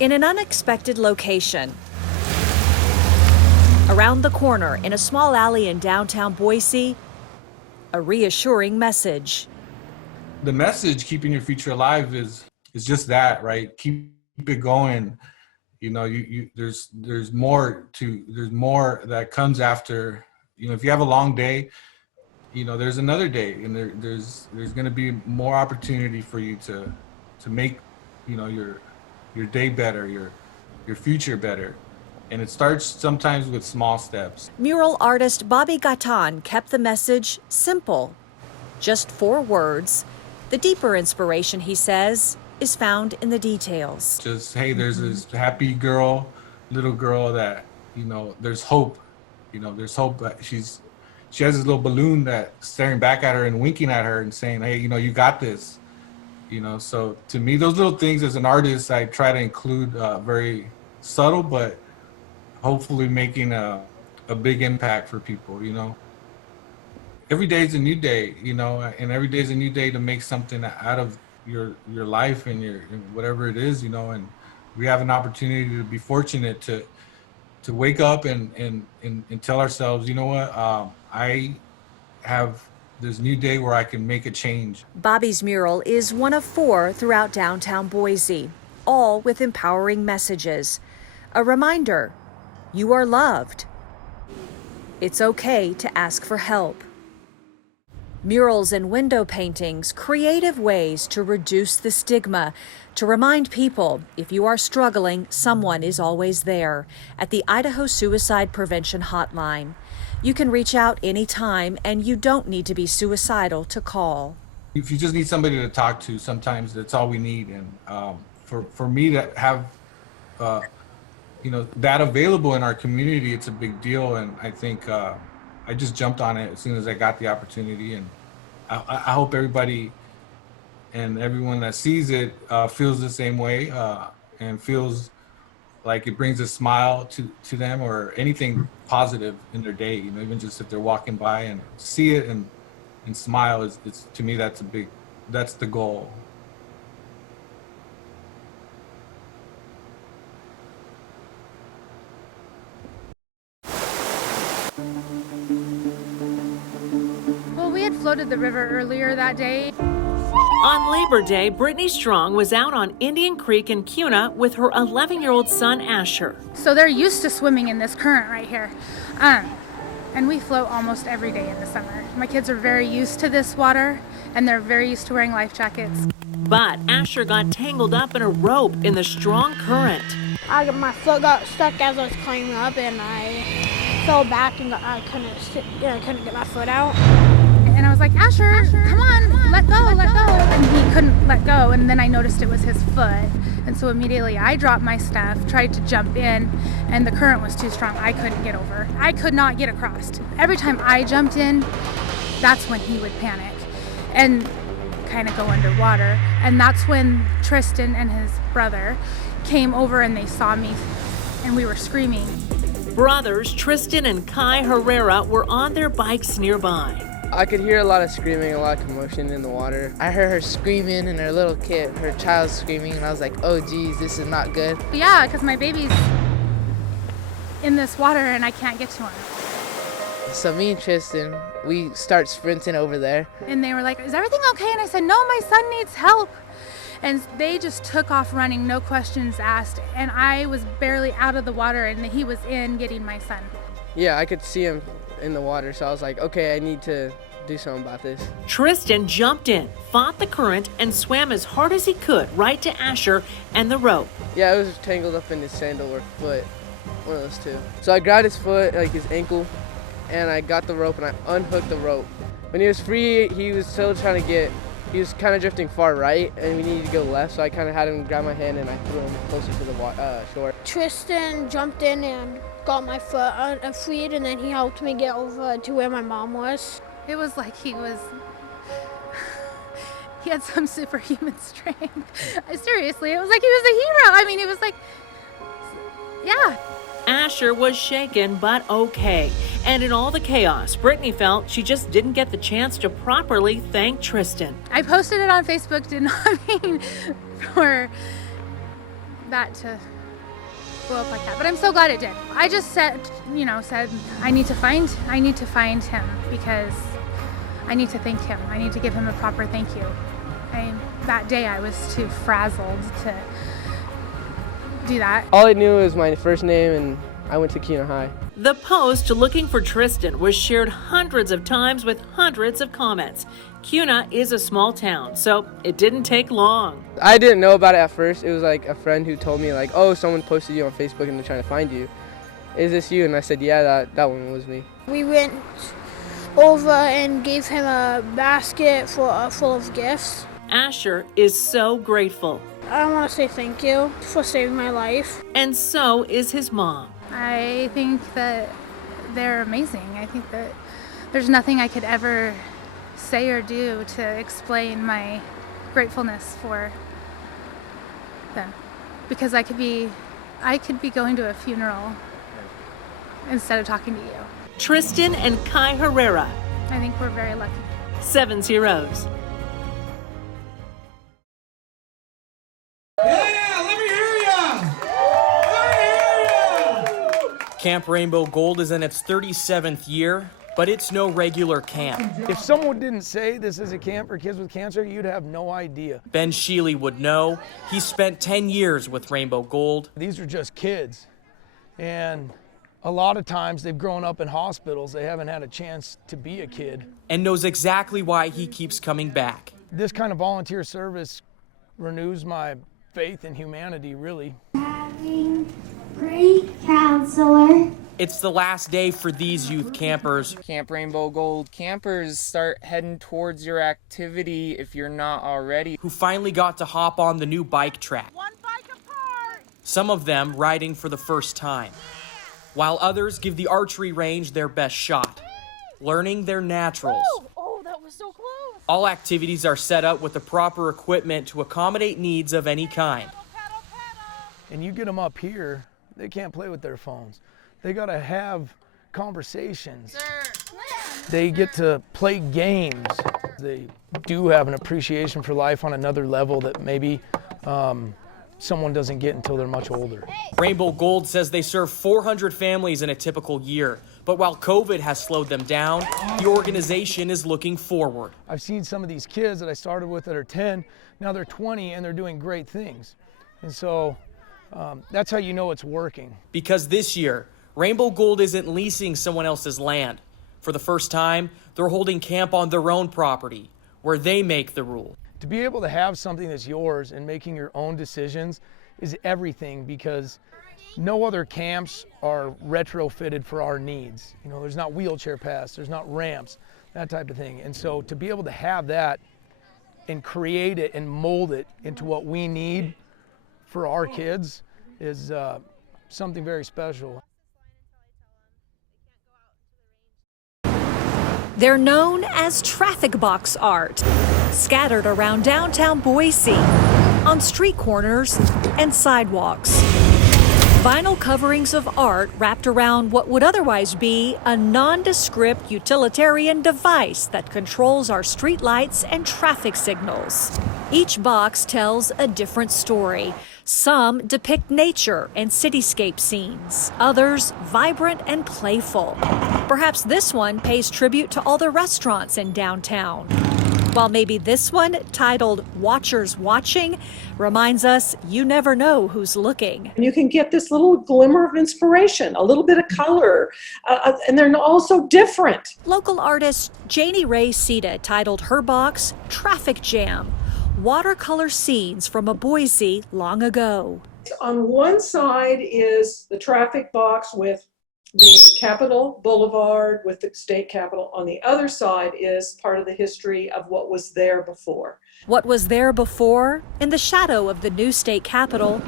In an unexpected location, around the corner in a small alley in downtown Boise, a reassuring message. The message, keeping your future alive, is just that, right? Keep it going. You know, there's more that comes after. You know, if you have a long day, you know, there's another day, and there's going to be more opportunity for you to make, you know, your day better, your future better. And it starts sometimes with small steps. Mural artist Bobby Gatan kept the message simple. Just 4 words. The deeper inspiration, he says, is found in the details. Just, hey, there's this happy little girl that, you know, there's hope. You know, there's hope that she has this little balloon that's staring back at her and winking at her and saying, hey, you know, you got this. You know, so to me, those little things as an artist, I try to include very subtle, but hopefully making a big impact for people, you know. Every day is a new day, you know, and every day is a new day to make something out of your life and whatever it is, you know. And we have an opportunity to be fortunate to wake up and tell ourselves, you know what, I have this new day where I can make a change. Bobby's mural is one of 4 throughout downtown Boise, all with empowering messages. A reminder, you are loved. It's okay to ask for help. Murals and window paintings, creative ways to reduce the stigma, to remind people if you are struggling, someone is always there at the Idaho Suicide Prevention Hotline. You can reach out anytime, and you don't need to be suicidal to call. If you just need somebody to talk to, sometimes that's all we need. And for me to have you know, that available in our community, it's a big deal. And I think I just jumped on it as soon as I got the opportunity. And I hope everybody and everyone that sees it feels the same way and feels like it brings a smile to them, or anything positive in their day. You know, even just if they're walking by and see it and smile, it's to me, that's the goal. Well, we had floated the river earlier that day. On Labor Day, Brittany Strong was out on Indian Creek in Kuna with her 11-year-old son, Asher. So they're used to swimming in this current right here. And we float almost every day in the summer. My kids are very used to this water, and they're very used to wearing life jackets. But Asher got tangled up in a rope in the strong current. My foot got stuck as I was climbing up, and I fell back and I couldn't get my foot out. And I was like, Asher, come on, let go. And he couldn't let go. And then I noticed it was his foot. And so immediately I dropped my stuff, tried to jump in, and the current was too strong. I couldn't get over. I could not get across. Every time I jumped in, that's when he would panic and kind of go underwater. And that's when Tristan and his brother came over and they saw me, and we were screaming. Brothers Tristan and Kai Herrera were on their bikes nearby. I could hear a lot of screaming, a lot of commotion in the water. I heard her screaming and her little kid, her child screaming, and I was like, oh geez, this is not good. Yeah, because my baby's in this water and I can't get to him. So me and Tristan, we start sprinting over there. And they were like, is everything okay? And I said, no, my son needs help. And they just took off running, no questions asked. And I was barely out of the water and he was in getting my son. Yeah, I could see him in the water, so I was like, okay, I need to do something about this. Tristan jumped in, fought the current, and swam as hard as he could right to Asher and the rope. Yeah, it was tangled up in his sandal or foot, one of those two. So I grabbed his foot, like his ankle, and I got the rope and I unhooked the rope. When he was free, he was still trying to get, he was kind of drifting far right, and we needed to go left, so I kind of had him grab my hand and I threw him closer to the shore. Tristan jumped in and got my foot freed, and then he helped me get over to where my mom was. It was like he had some superhuman strength. Seriously, it was like he was a hero. I mean, it was like, yeah. Asher was shaken, but okay. And in all the chaos, Brittany felt she just didn't get the chance to properly thank Tristan. I posted it on Facebook, did not mean for that to blow up like that, but I'm so glad it did. I just said I need to find him because I need to thank him. I need to give him a proper thank you. That day I was too frazzled to do that. All I knew was my first name, and I went to Kuna High. The post looking for Tristan was shared hundreds of times with hundreds of comments. Kuna is a small town, so it didn't take long. I didn't know about it at first. It was like a friend who told me like, oh, someone posted you on Facebook and they're trying to find you. Is this you? And I said, yeah, that one was me. We went over and gave him a basket full of gifts. Asher is so grateful. I want to say thank you for saving my life. And so is his mom. I think that they're amazing. I think that there's nothing I could ever say or do to explain my gratefulness for them, because I could be going to a funeral instead of talking to you. Tristan and Kai Herrera. I think we're very lucky. 7 Zeros. Camp Rainbow Gold is in its 37th year, but it's no regular camp. If someone didn't say this is a camp for kids with cancer, you'd have no idea. Ben Sheely would know. He spent 10 years with Rainbow Gold. These are just kids, and a lot of times they've grown up in hospitals. They haven't had a chance to be a kid. And knows exactly why he keeps coming back. This kind of volunteer service renews my faith in humanity, really. Having great counselor. It's the last day for these youth campers. Camp Rainbow Gold campers, start heading towards your activity if you're not already. Who finally got to hop on the new bike track. One bike apart. Some of them riding for the first time, while others give the archery range their best shot, learning their naturals. Oh, that was so close. All activities are set up with the proper equipment to accommodate needs of any kind. And you get them up here, they can't play with their phones. They gotta have conversations. They get to play games. They do have an appreciation for life on another level that maybe someone doesn't get until they're much older. Rainbow Gold says they serve 400 families in a typical year. But while COVID has slowed them down, the organization is looking forward. I've seen some of these kids that I started with that are 10, now they're 20 and they're doing great things. And so that's how you know it's working. Because this year, Rainbow Gold isn't leasing someone else's land. For the first time, they're holding camp on their own property, where they make the rule. To be able to have something that's yours and making your own decisions is everything, because no other camps are retrofitted for our needs. You know, there's not wheelchair paths, there's not ramps, that type of thing. And so to be able to have that and create it and mold it into what we need for our kids is something very special. They're known as traffic box art, scattered around downtown Boise, on street corners and sidewalks. Vinyl coverings of art wrapped around what would otherwise be a nondescript utilitarian device that controls our streetlights and traffic signals. Each box tells a different story. Some depict nature and cityscape scenes, others vibrant and playful. Perhaps this one pays tribute to all the restaurants in downtown. While maybe this one, titled Watchers Watching, reminds us you never know who's looking. You can get this little glimmer of inspiration, a little bit of color, and they're all so different. Local artist Janie Ray Sita titled her box Traffic Jam, watercolor scenes from a Boise long ago. On one side is the traffic box with the Capitol Boulevard with the state capitol. On the other side is part of the history of what was there before. What was there before? In the shadow of the new state capitol,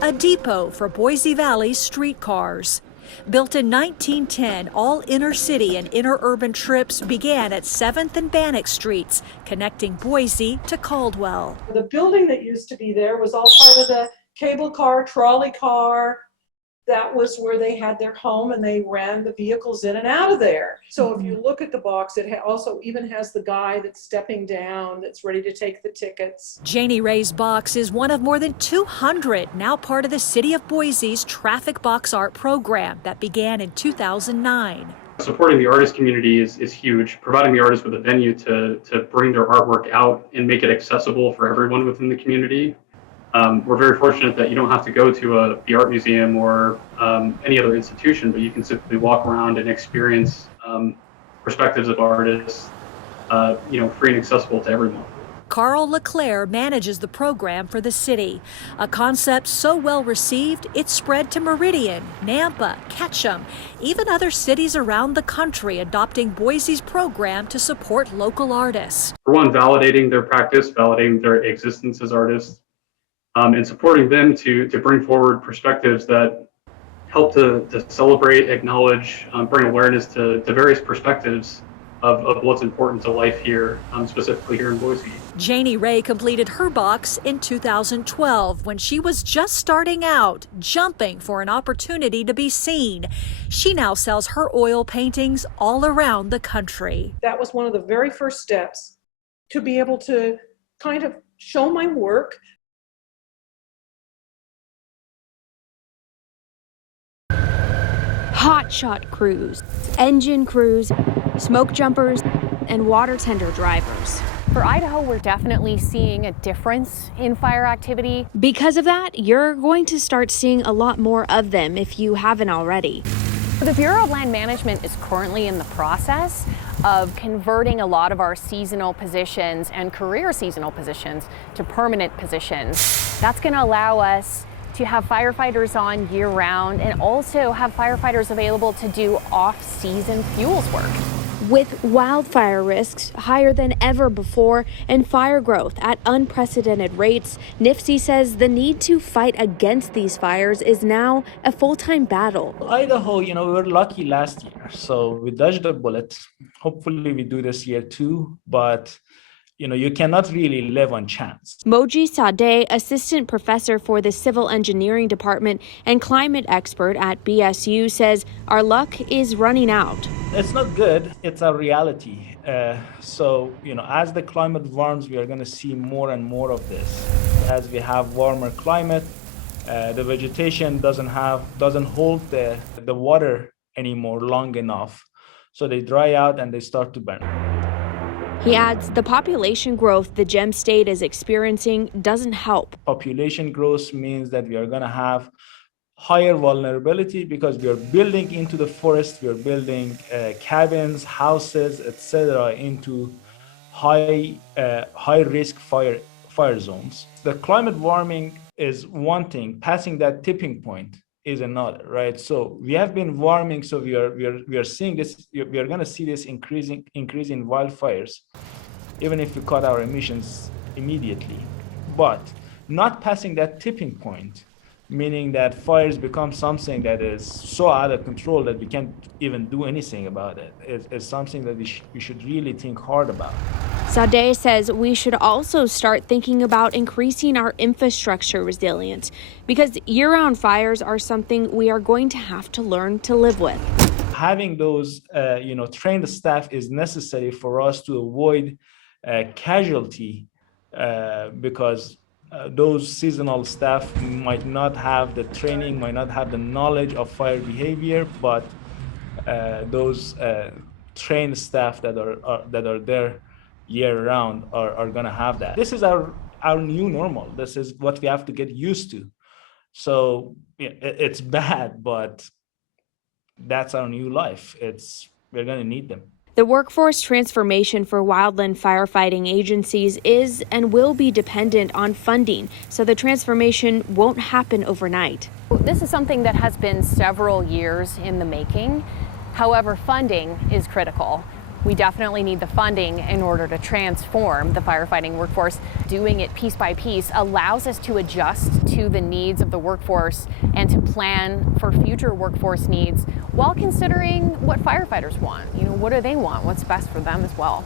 a depot for Boise Valley streetcars. Built in 1910, all inner city and inner urban trips began at 7th and Bannock Streets, connecting Boise to Caldwell. The building that used to be there was all part of the cable car, trolley car, that was where they had their home and they ran the vehicles in and out of there. So if you look at the box, it also even has the guy that's stepping down, that's ready to take the tickets. Janie Ray's box is one of more than 200 now part of the City of Boise's Traffic Box Art program that began in 2009. Supporting the artist community is huge. Providing the artists with a venue to bring their artwork out and make it accessible for everyone within the community. We're very fortunate that you don't have to go to the art museum or any other institution, but you can simply walk around and experience perspectives of artists, free and accessible to everyone. Carl LeClaire manages the program for the city, a concept so well received it spread to Meridian, Nampa, Ketchum, even other cities around the country adopting Boise's program to support local artists. For one, validating their practice, validating their existence as artists, and supporting them to bring forward perspectives that help to celebrate, acknowledge, bring awareness to various perspectives of what's important to life here, specifically here in Boise. Janie Ray completed her box in 2012 when she was just starting out, jumping for an opportunity to be seen. She now sells her oil paintings all around the country. That was one of the very first steps to be able to kind of show my work. Hotshot crews, engine crews, smoke jumpers, and water tender drivers. For Idaho, we're definitely seeing a difference in fire activity. Because of that, you're going to start seeing a lot more of them if you haven't already. The Bureau of Land Management is currently in the process of converting a lot of our seasonal positions and career seasonal positions to permanent positions. That's going to allow us to have firefighters on year-round and also have firefighters available to do off-season fuels work. With wildfire risks higher than ever before and fire growth at unprecedented rates, NIFC says the need to fight against these fires is now a full-time battle. Idaho, we were lucky last year, so we dodged a bullet. Hopefully we do this year too, but you cannot really live on chance. Moji Sadeh, assistant professor for the civil engineering department and climate expert at BSU, says our luck is running out. It's not good. It's a reality. So, as the climate warms, we are going to see more and more of this. As we have warmer climate, the vegetation doesn't hold the water anymore long enough. So they dry out and they start to burn. He adds the population growth the Gem State is experiencing doesn't help. Population growth means that we are going to have higher vulnerability because we are building into the forest, we are building cabins, houses, etc. into high risk fire zones. The climate warming is one thing, passing that tipping point is another, right? So we have been warming, so we are seeing this. We are going to see this increase in wildfires, even if we cut our emissions immediately. But not passing that tipping point, meaning that fires become something that is so out of control that we can't even do anything about it, is something that we should really think hard about. Sadeh says we should also start thinking about increasing our infrastructure resilience because year-round fires are something we are going to have to learn to live with. Having those, trained staff is necessary for us to avoid casualty because those seasonal staff might not have the training, might not have the knowledge of fire behavior, but those trained staff that are there year-round are going to have that. This is our new normal. This is what we have to get used to. So it's bad, but that's our new life. We're going to need them. The workforce transformation for wildland firefighting agencies is and will be dependent on funding, so the transformation won't happen overnight. This is something that has been several years in the making. However, funding is critical. We definitely need the funding in order to transform the firefighting workforce. Doing it piece by piece allows us to adjust to the needs of the workforce and to plan for future workforce needs while considering what firefighters want. What do they want? What's best for them as well?